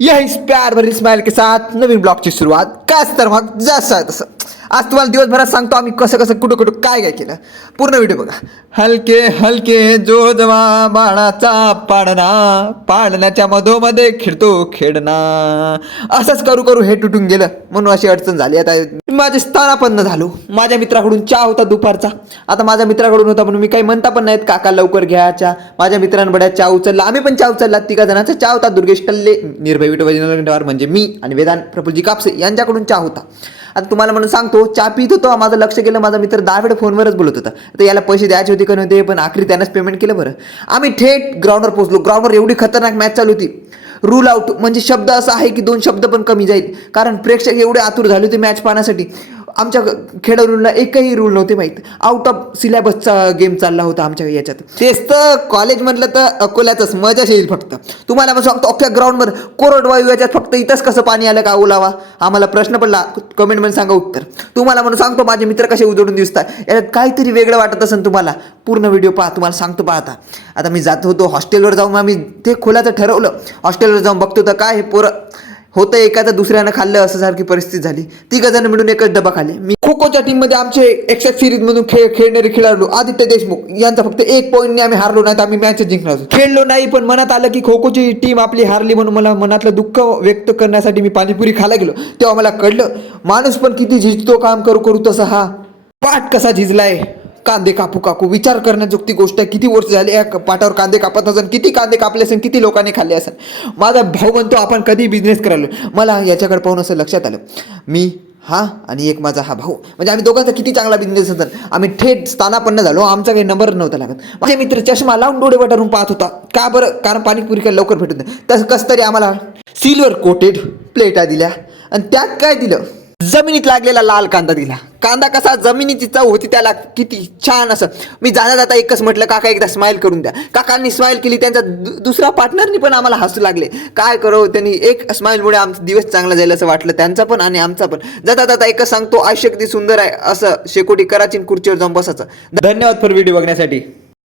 यही प्यार भरी स्माइल के साथ नवीन ब्लॉगची सुरुवात काय तर मग जसं आहे तसं आज तुम्हाला दिवसभरात सांगतो आम्ही कसं कसं कुठं कुठं काय काय केलं. पूर्ण व्हिडिओ बघा. हलके हलके जो जवा बाणाचा पाडणा पाडण्याच्या मधोमध्ये खेळतो खेळणा असंच करू करू हे तुटून गेलं म्हणून अशी अडचण झाली. आता माझे स्थानापन्न झालो. माझ्या मित्राकडून चहा होता दुपारचा. आता माझ्या मित्राकडून होता म्हणून मी काही म्हणता पण नाहीत काका लवकर घ्या चहा. माझ्या मित्रांनी बड्या चहा उचलला. आम्ही पण चहा उचलला. तिघा जणांचा चहा होता. दुर्गेश कल्ले, निर्भय विठोबा म्हणजे मी आणि वेदांत प्रफुल्लजी कापसे यांच्याकडून चहा होता. आता तुम्हाला म्हणून सांगतो चहा पित होतो. माझं लक्ष गेलं माझा मित्र 10 वेळ फोनवरच बोलत होता. तर याला पैसे द्यायचे होते का नव्हते पण आखरी त्यानंच पेमेंट केलं. बरं आम्ही थेट ग्राउंडवर पोहोचलो. ग्राउंडवर एवढी खतरनाक मॅच चालू होती. रूल आउट म्हणजे शब्द असा आहे की 2 शब्द पण कमी जाईल कारण प्रेक्षक एवढे आतुर झाले होते मॅच पाहण्यासाठी. आमच्या खेळ रूलला एकही रूल नव्हते माहीत. आउट ऑफ सिलेबसचा गेम चालला होता आमच्या याच्यात. तेच तर कॉलेज म्हटलं तर अकोल्यातच मजाच येईल. फक्त तुम्हाला मग सांगतो अख्ख्या ग्राउंडवर कोरडवायू याच्यात फक्त इथंच कसं पाणी आलं का ओलावा आम्हाला प्रश्न पडला. कमेंटमध्ये सांगा उत्तर. तुम्हाला म्हणून सांगतो माझे मित्र कसे उजळून दिसतात. याच्यात काहीतरी वेगळं वाटत असेल तुम्हाला. पूर्ण व्हिडिओ पहा. तुम्हाला सांगतो पहा. आता मी जात होतो हॉस्टेलवर जाऊन आम्ही ते खोल्याचं ठरवलं. हॉस्टेलवर जाऊन बघतो तर काय हे पोरं होतं एखादं दुसऱ्यानं खाल्लं असं सारखी परिस्थिती झाली. 3 जण मिळून एकच डबा खाल्ले. मी खो खोच्या टीममध्ये आमचे एक्सेप्ट सिरीज मधून खेळणारे खेळाडू आदित्य देशमुख यांचा फक्त 1 पॉईंटने आम्ही हारलो नाही तर आम्ही मॅच जिंकणार होतो. खेळलो नाही पण मनात आलं की खो खोची टीम आपली हारली म्हणून मला मनातलं दुःख व्यक्त करण्यासाठी मी पाणीपुरी खायला गेलो. तेव्हा मला कळलं माणूस पण किती झिजतो काम करू करू तसा हा पाठ कसा झिजलाय. कांदे कापू काकू विचार करण्याजोगती गोष्ट आहे. किती वर्ष झाली या पाटावर कांदे कापत असेल. किती कांदे कापले असेल. किती लोकांनी खाल्ले असेल. माझा भाऊ म्हणतो आपण कधी बिझनेस करायलो. मला याच्याकडे पाहून असं लक्षात आलं मी हा आणि एक माझा हा भाऊ म्हणजे आम्ही दोघांचा किती चांगला बिझनेस असेल. आम्ही थेट स्थानापन्न झालो. आमचा काही नंबर नव्हता लागत. माझे मित्र चष्मा लावून डोळे वटारून पाहत होता. का बरं कारण पाणीपुरी काय लवकर भेटत नाही. तसं कसं तरी आम्हाला सिल्वर कोटेड प्लेटा दिल्या आणि त्यात काय दिलं जमिनीत लागलेला लाल कांदा दिला. कांदा कसा जमिनीची चव होती त्याला किती छान असं. मी जाता जाता एकच म्हटलं काका एकदा स्माईल करून द्या. काकांनी स्माईल केली. त्यांचा दुसरा पार्टनरनी पण आम्हाला हसू लागले. काय करो त्यांनी एक स्माईलमुळे आमचा दिवस चांगला जाईल असं वाटलं त्यांचा पण आणि आमचा पण. जाता जाता एकच सांगतो आयुष्य किती सुंदर आहे असं शेकोटी करायची खुर्चीवर जाऊन बसायचं. धन्यवाद फॉर व्हिडिओ बघण्यासाठी.